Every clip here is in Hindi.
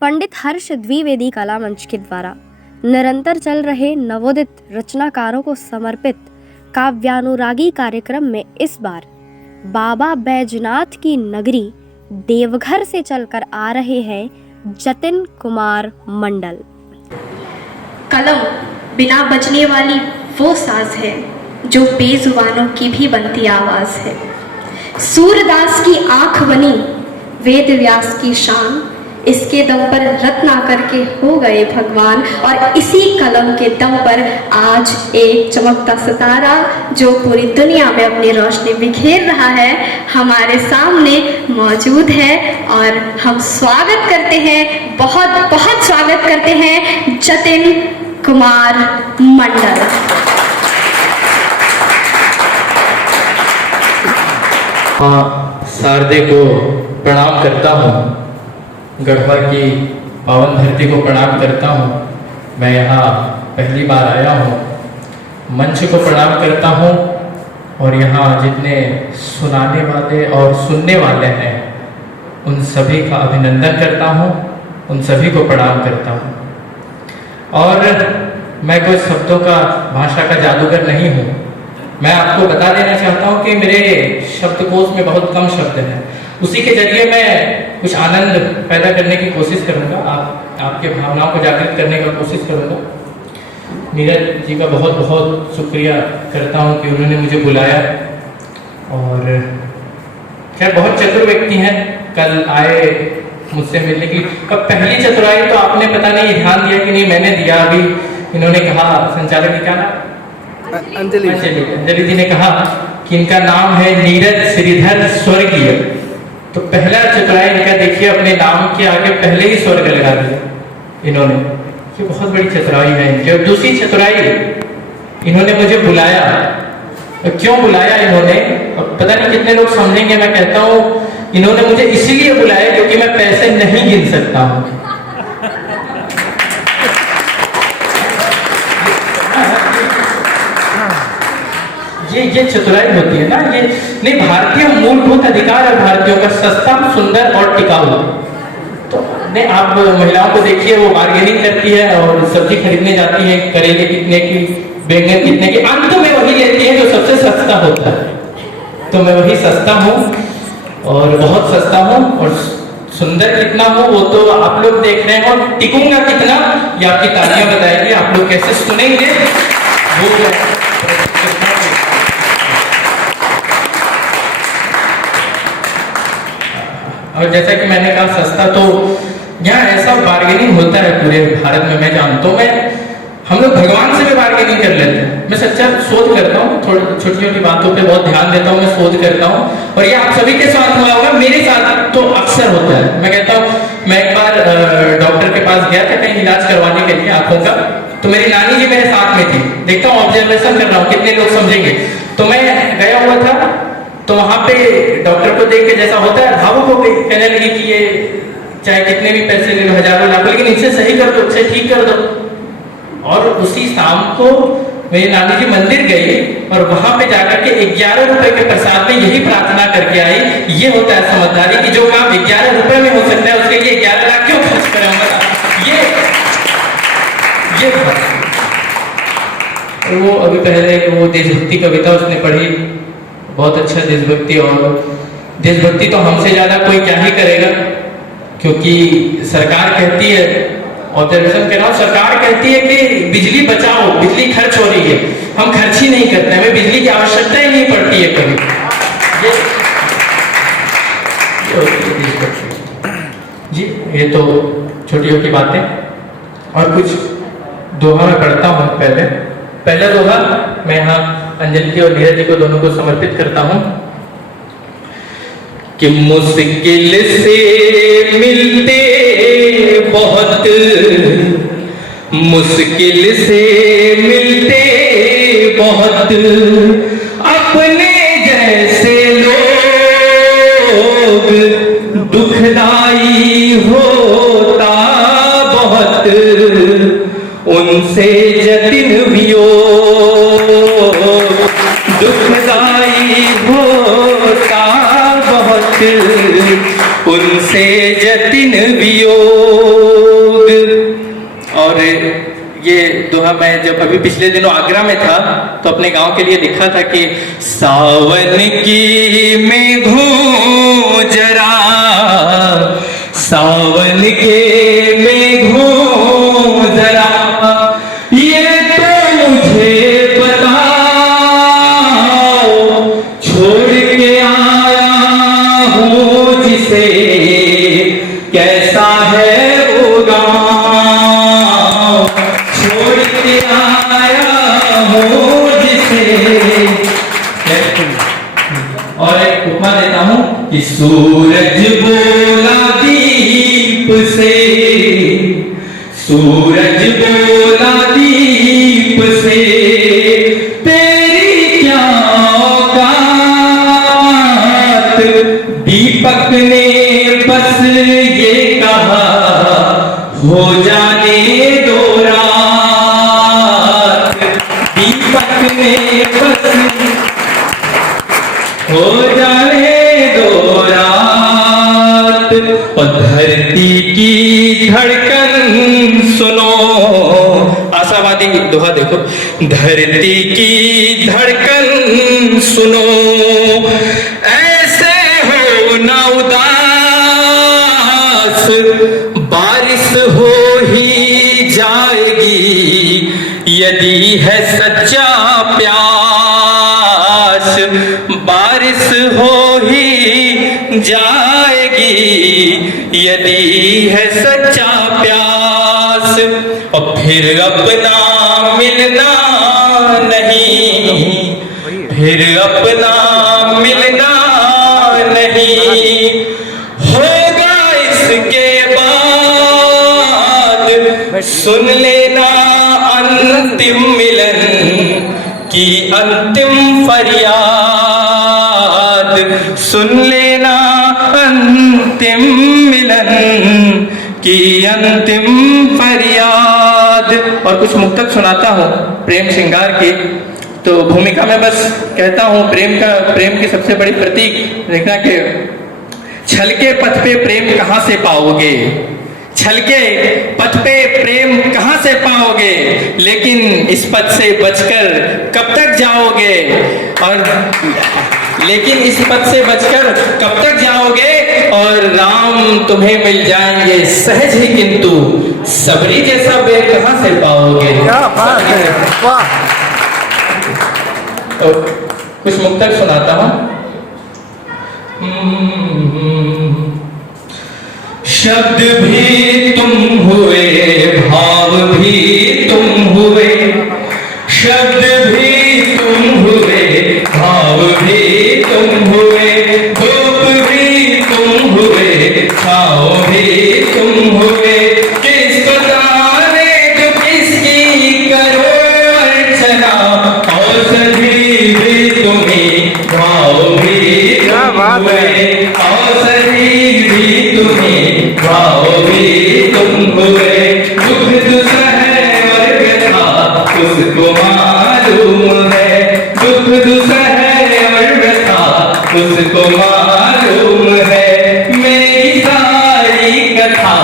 पंडित हर्ष द्विवेदी कला मंच के द्वारा निरंतर चल रहे नवोदित रचनाकारों को समर्पित काव्यानुरागी कार्यक्रम में इस बार बाबा बैजनाथ की नगरी देवघर से चलकर आ रहे हैं जतिन कुमार मंडल। कलम बिना बजने वाली वो साज है जो बेजुबानों की भी बनती आवाज है। सूरदास की आंख बनी वेद व्यास की शान, इसके दम पर रत्ना करके हो गए भगवान। और इसी कलम के दम पर आज एक चमकता सितारा जो पूरी दुनिया में अपनी रोशनी बिखेर रहा है हमारे सामने मौजूद है। और हम स्वागत करते हैं, बहुत बहुत स्वागत करते हैं जतिन कुमार मंडल। शारदे को प्रणाम करता हूँ, गढ़वा की पावन धरती को प्रणाम करता हूँ। मैं यहाँ पहली बार आया हूँ, मंच को प्रणाम करता हूँ और यहाँ जितने सुनाने वाले और सुनने वाले हैं उन सभी का अभिनंदन करता हूँ, उन सभी को प्रणाम करता हूँ। और मैं कोई शब्दों का भाषा का जादूगर नहीं हूँ। मैं आपको बता देना चाहता हूँ कि मेरे शब्दकोश में बहुत कम शब्द हैं, उसी के जरिए मैं कुछ आनंद पैदा करने की कोशिश करूँगा, आपके भावनाओं को जागृत करने का कोशिश करूँगा। नीरज जी का बहुत बहुत शुक्रिया करता हूँ कि उन्होंने मुझे बुलाया। और खैर बहुत चतुर व्यक्ति हैं, कल आए मुझसे मिलने की। अब पहली चतुराई तो आपने पता नहीं ध्यान दिया कि नहीं, मैंने दिया। अभी इन्होंने कहा, संचालक जी का नाम अंजलि जी ने कहा कि इनका नाम है नीरज श्रीधर स्वर्गीय। तो पहला चतुराई इनका देखिए, अपने नाम के आगे पहले ही स्वर्ग लगा दिया इन्होंने। ये बहुत बड़ी चतुराई है इनकी। और दूसरी चतुराई, इन्होंने मुझे बुलाया। और क्यों बुलाया इन्होंने, अब पता नहीं कितने लोग समझेंगे। मैं कहता हूँ इन्होंने मुझे इसीलिए बुलाया क्योंकि मैं पैसे नहीं गिन सकता हूँ। ये चतुराई होती है ना, ये नहीं। भारतीय मूलभूत अधिकार है भारतीयों का, सस्ता, सुंदर और टिकाऊ। तो नहीं, आप महिलाओं को देखिए, वो बार्गेनिंग करती है और सब्जी खरीदने जाती है, करेले कितने की, बैंगन कितने की, अंत में वही लेती है जो सबसे सस्ता होता है। तो मैं वही सस्ता हूँ और बहुत सस्ता हूँ। और सुंदर कितना हूँ वो तो आप लोग देख रहे हैं, और टिकूंगा कितना ये आपकी तालियां बताएगी, आप लोग कैसे सुनेंगे वो। और जैसा कि मैंने कहा सस्ता, तो यहाँ ऐसा बार्गेनिंग होता है पूरे भारत में। मैं जानता हूँ, हम लोग भगवान से भी बार्गेनिंग कर लेते हैं। मैं सच्चा शोध करता हूँ, थोड़ी छोटी छोटी बातों पे बहुत ध्यान देता हूँ, मैं शोध करता हूँ। और ये आप सभी के साथ हुआ होगा, मेरे साथ तो अक्सर होता है। मैं कहता हूँ, मैं एक बार डॉक्टर के पास गया था कहीं इलाज करवाने के लिए आंखों का। तो मेरी नानी जी मेरे साथ में थी, देखता हूँ ऑब्जर्वेशन कर रहा हूँ कितने लोग समझेंगे। तो मैं गया हुआ था, तो वहां पे डॉक्टर को देख के जैसा होता है भावुक हो गई, कहने लगी कि ये चाहे कितने भी पैसे ले लो, हजारों लाख, लेकिन इनसे सही कर दो, इसे ठीक कर दो। और उसी शाम को मेरी नानी जी मंदिर गई और वहां पे जाकर के 11 रुपए के प्रसाद में यही प्रार्थना करके आई। ये होता है समझदारी की जो काम 11 रुपए में हो सकता है उसके लिए 11 लाख क्यों खर्च करें। ये वो अभी पहले वो देशभक्ति कविता उसने पढ़ी, बहुत अच्छा देशभक्ति। और देशभक्ति तो हमसे ज्यादा कोई क्या ही करेगा, क्योंकि सरकार कहती है, ऑब्जर्वेशन कर रहा हूं, सरकार कहती है कि बिजली बचाओ, बिजली खर्च हो रही है, हम खर्च ही नहीं करते, हमें बिजली की आवश्यकता ही नहीं पड़ती है कभी। ये होती है देशभक्ति जी। ये तो छोटी छोटी बातें। और कुछ दोहा मैं पढ़ता हूँ। पहला दोहा मैं यहाँ अंजलि जी और नीरज जी को दोनों को समर्पित करता हूँ कि मुश्किल से मिलते बहुत, मुश्किल से मिलते बहुत, अपने जैसे लोग दुखदाई होता बहुत, उनसे जतिन वियोग दुखदाई होता बहुत, उनसे जतिन वियोग। ये दोहा मैं जब अभी पिछले दिनों आगरा में था तो अपने गांव के लिए लिखा था कि सावन की मेघों जरा, सावन के मेघों जरा, ये तो मुझे बताओ, छोड़ के आया हूँ जिसे, कैसा है वो गाँव, छोड़ के आया हूँ जिसे। और एक उपमा देता हूँ कि सूरज बोला दीप से, सूरज बोला दीप से, तेरी क्या औकात, दीपक ने बस ये कहा, हो जाने दो रात, दीपक ने बस हो जाने दो रात। और धरती की धड़कन सुनो, आशावादी दोहा देखो, धरती की धड़कन सुनो, ऐसे हो ना उदास, बारिश हो ही जाएगी यदि है सच्चा प्यास, बारिश हो ही जाएगी यदि है सच्चा प्यास। और फिर अपना मिलना नहीं, फिर अपना मिलना नहीं, होगा इसके बाद, सुन लेना अंतिम मिलन की अंतिम फरियाद, सुन लेना अंतिम मिलन की अंतिम फरियाद। और कुछ मुक्तक सुनाता हूँ प्रेम श्रृंगार की। तो भूमिका में बस कहता हूँ प्रेम की सबसे बड़ी प्रतीक देखना कि छलके पथ पे प्रेम कहाँ से पाओगे, छलके पथ पे प्रेम कहाँ से पाओगे, लेकिन इस पथ से बचकर कब तक जाओगे, और लेकिन इस पथ से बचकर कब तक जाओगे, और राम तुम्हें मिल जाएंगे सहज ही किंतु सबरी जैसा बेर कहाँ से पाओगे। क्या बात है, वाह। तो कुछ मुक्तक सुनाता हूँ। शब्द भी तुम हुए, भाव भी तुम हुए, शब्द भी तुम हुए, भाव भी तुम हुए, धूप भी तुम हुए, छाँव भी तुम हुए, किसको जाने जो किसकी करो अर्चना, औषधि भी तुम्हें, भाव भी तुम हुए, औषधि भी तुम्हें, भाव भी तुम हुए, दुख दुसह और व्यथा उसको मालूम है, दुख दुसह और व्यथा उसको मालूम है, मेरी सारी कथा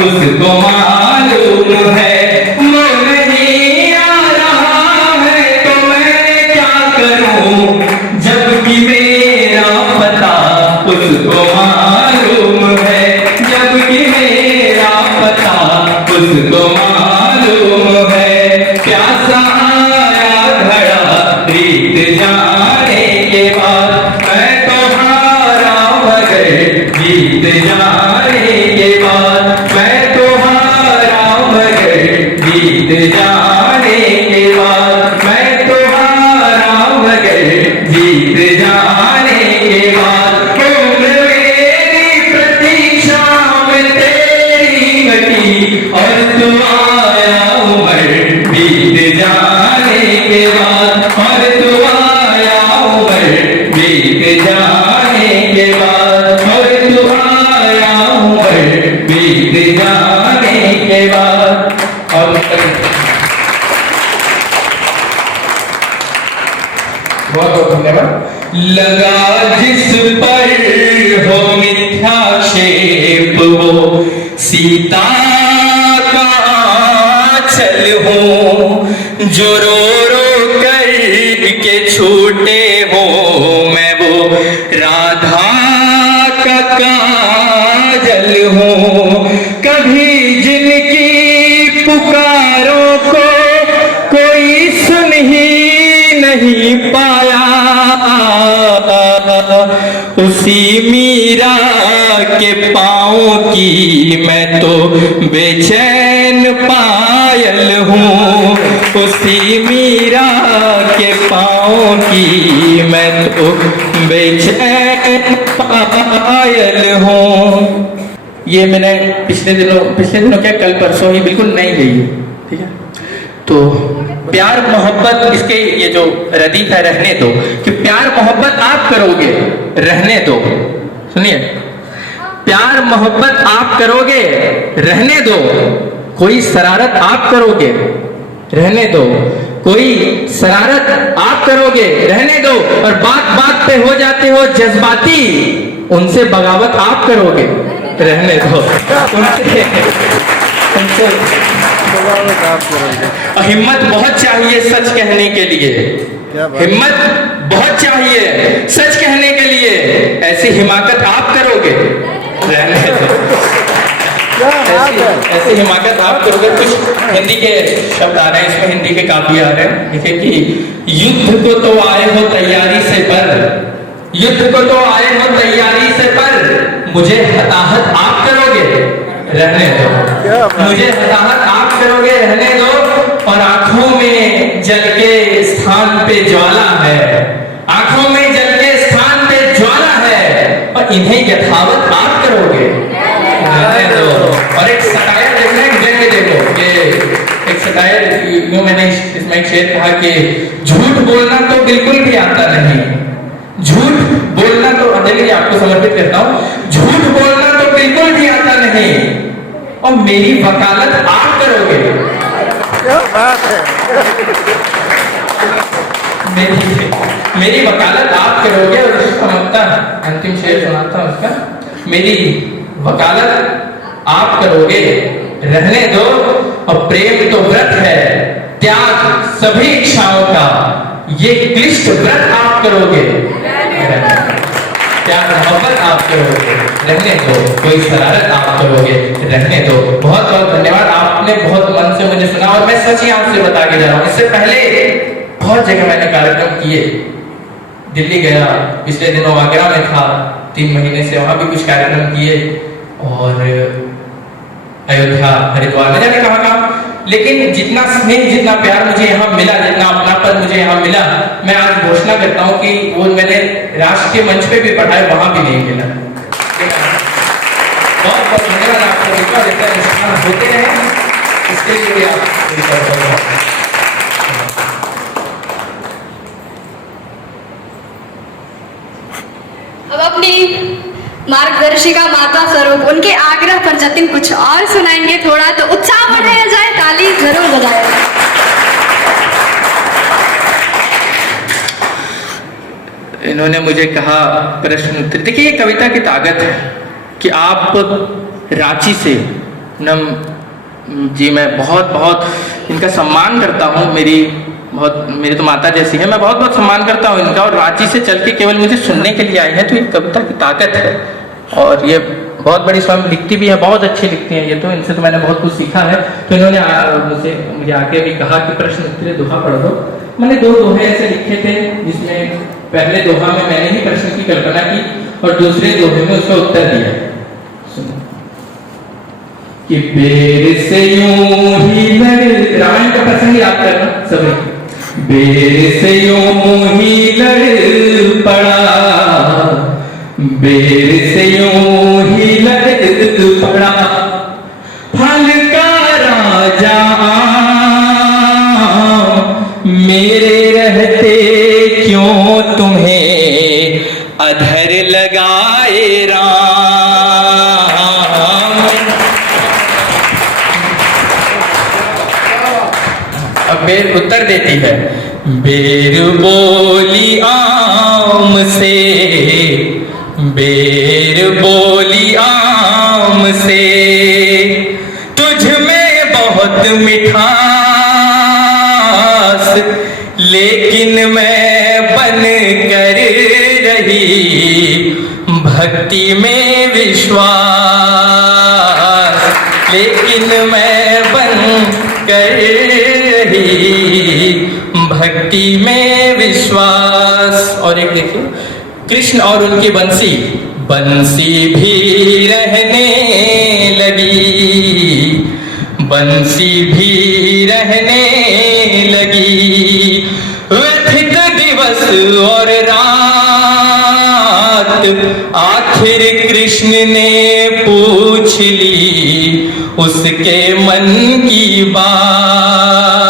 उसको मालूम है, मन नहीं आ रहा है तो मैं क्या करूं, जबकि मेरा पता उसको मालूम है, जबकि मेरा पता उसको मालूम है, प्यासा आया घड़ा रीत जाने के बाद, मैं तो हारा मगर जीत जाने के बाद, मैं तो हारा मगर जीत जाने के बाद, मैं तो हारा मगर जीत जाने के बाद, उम्र मेरी प्रतीक्षा में तेरी घटी, और तू आया उम्र बीत जाने के बाद, और तू आया उम्र बीत जाने के बाद, और तू आया उम्र बीत जाने के बाद। और बहुत बहुत धन्यवाद। लगा जिस पर हो मिथ्याक्षेप वो सीता का चल हूँ जो रो रो कर के छूटे हो, मैं वो राधा का काजल हूँ। कभी जिनकी पुकारों को कोई सुन ही नहीं पाया, उसी मीरा के पाँव की मैं तो बेचैन पायल हूँ, उसी मीरा के पाँव की मैं तो बेचैन पायल हूँ। ये मैंने पिछले दिनों क्या कल परसों ही बिल्कुल नई गई है, ठीक है। तो प्यार मोहब्बत, इसके ये जो रदीफ है रहने दो, कि प्यार मोहब्बत आप करोगे रहने दो, सुनिए, प्यार मोहब्बत आप करोगे रहने दो, कोई शरारत आप करोगे रहने दो, कोई शरारत आप करोगे रहने दो, और बात बात पे हो जाते हो जज्बाती, उनसे बगावत आप करोगे रहने दो, उनसे हिम्मत बहुत चाहिए सच कहने के लिए, हिम्मत बहुत चाहिए सच कहने के लिए, ऐसी हिमाकत आप करोगे रहने दो, ऐसी हिमाकत आप करोगे। कुछ हिंदी के शब्द आ रहे हैं इसमें, हिंदी के काफी आ रहे हैं। देखिए कि युद्ध को तो आए हो तैयारी से पर, युद्ध को तो आए हो तैयारी से पर, मुझे हताहत आप करोगे रहने दो, मुझे हताहत आप करोगे रहने दो, और आंखों में जल के स्थान पे ज्वाला है, आंखों में जल के स्थान पे ज्वाला है, और इन्हें यथावत आप करोगे रहने दो। और एक सटायर देखना, एक व्यंग्य देखो कि एक सटायर, यूं मैंने इसमें एक शेर कहा कि झूठ बोलना तो बिल्कुल भी आता नहीं, झूठ बोलना तो, चलिए आपको समर्पित करता हूं, झूठ बोलना तो बिल्कुल भी आता नहीं, और मेरी वकालत आप करोगे, क्या बात है। मेरी वकालत आप करोगे। और उसका अंतिम शेर सुनाता हूं उसका, मेरी वकालत आप करोगे रहने दो, और प्रेम तो व्रत है त्याग सभी इच्छाओं का, ये क्लिष्ट व्रत आप करोगे, प्यार मोहब्बत आप करोगे रहने दो, कोई शरारत आप करोगे रहने दो। बहुत बहुत धन्यवाद, आपने बहुत मन से मुझे सुना, और मैं सच ही आपसे बता के जा रहा हूँ, इससे पहले बहुत जगह मैंने कार्यक्रम किए, दिल्ली गया, पिछले दिनों आगरा में था 3 महीने से, वहां भी कुछ कार्यक्रम किए, और अयोध्या, हरिद्वार, न जाने कहाँ, लेकिन जितना स्नेह, जितना प्यार मुझे यहाँ मिला, जितना अपनापन मुझे यहाँ मिला, मैं आज घोषणा करता हूँ कि वो मैंने राष्ट्रीय मंच पे भी पढ़ा है, वहां भी नहीं मिला। बहुत बहुत धन्यवाद आपका, इतना अनुष्ठान होते रहे, इसके लिए भी आप। अब अपनी मार्गदर्शिका माता स्वरूप उनके आग्रह पर जतिन कुछ और सुनाएंगे, थोड़ा तो उत्साह बढ़ाया जाए, ताली जरूर बजाया जाए। इन्होंने मुझे कहा प्रश्न उत्तर, देखिए ये कविता की ताकत है कि आप रांची से, जी मैं बहुत बहुत इनका सम्मान करता हूँ, मेरी तो माता जैसी है, मैं बहुत बहुत सम्मान करता हूँ इनका, और रांची से चल के केवल मुझे सुनने के लिए आए हैं, तो ये कविता की ताकत है। और ये बहुत बड़ी स्वयं लिखती भी है, बहुत अच्छी लिखती हैं ये, तो इनसे तो मैंने बहुत कुछ सीखा है। तो इन्होंने मुझे आके भी कहा कि प्रश्न उत्तरीय दोहा पढ़ दो। मैंने 2 दोहे ऐसे लिखे थे, जिसमें पहले दोहा में मैंने ही प्रश्न की कल्पना की, और दूसरे दोहे में उसका उत्तर दिया। कि बेर से यूं ही लड़, रामायण का प्रसंग याद करना सभी, बेर से यूं ही लड़ पड़ा, बेर से यूं ही लड़ पड़ा, फल का राजा मेरे रहते क्यों तुम्हें अधर लगाए राम। अब बेर उत्तर देती है, बेर बोली आम से, बेर बोली आम से, तुझ में बहुत बहुत मिठास, लेकिन मैं बन कर रही भक्ति में विश्वास, लेकिन मैं बन कर रही भक्ति में विश्वास। और एक देखिए, कृष्ण और उनकी बंसी, बंसी भी रहने लगी, बंसी भी रहने लगी, व्यथित दिवस और रात, आखिर कृष्ण ने पूछ ली उसके मन की बात,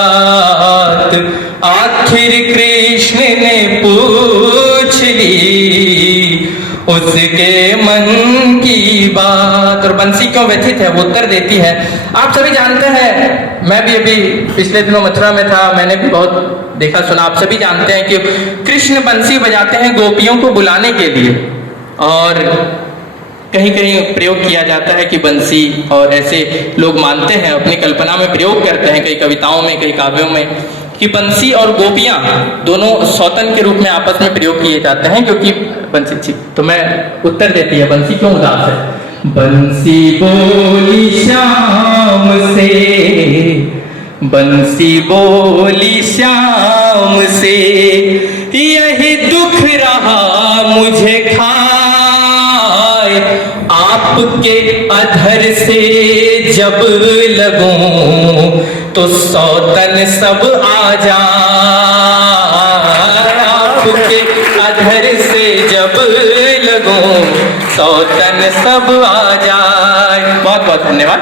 आखिर कृष्ण ने पूछ ली उसके मन की बात। और बंसी क्यों व्यथित है, वो उत्तर देती है। आप सभी जानते हैं, मैं भी अभी पिछले दिनों मथुरा में था, मैंने भी बहुत देखा सुना। आप सभी जानते हैं कि कृष्ण बंसी बजाते हैं गोपियों को बुलाने के लिए, और कहीं कहीं प्रयोग किया जाता है कि बंसी, और ऐसे लोग मानते हैं, अपनी कल्पना में प्रयोग करते हैं, कई कविताओं में, कई काव्यों में, कि बंसी और गोपियां दोनों सौतन के रूप में आपस में प्रयोग किए जाते हैं, क्योंकि बंसी ठीक। तो मैं उत्तर देती है, बंसी क्यों उदास है। बंसी बोली श्याम से, बंसी बोली श्याम से, यही दुख रहा मुझे खाए, आपके अधर से जब लगूं तो सौतन सब आ जाए, आपके अधर से जब लगूं सौतन सब आ जाए। बहुत बहुत धन्यवाद।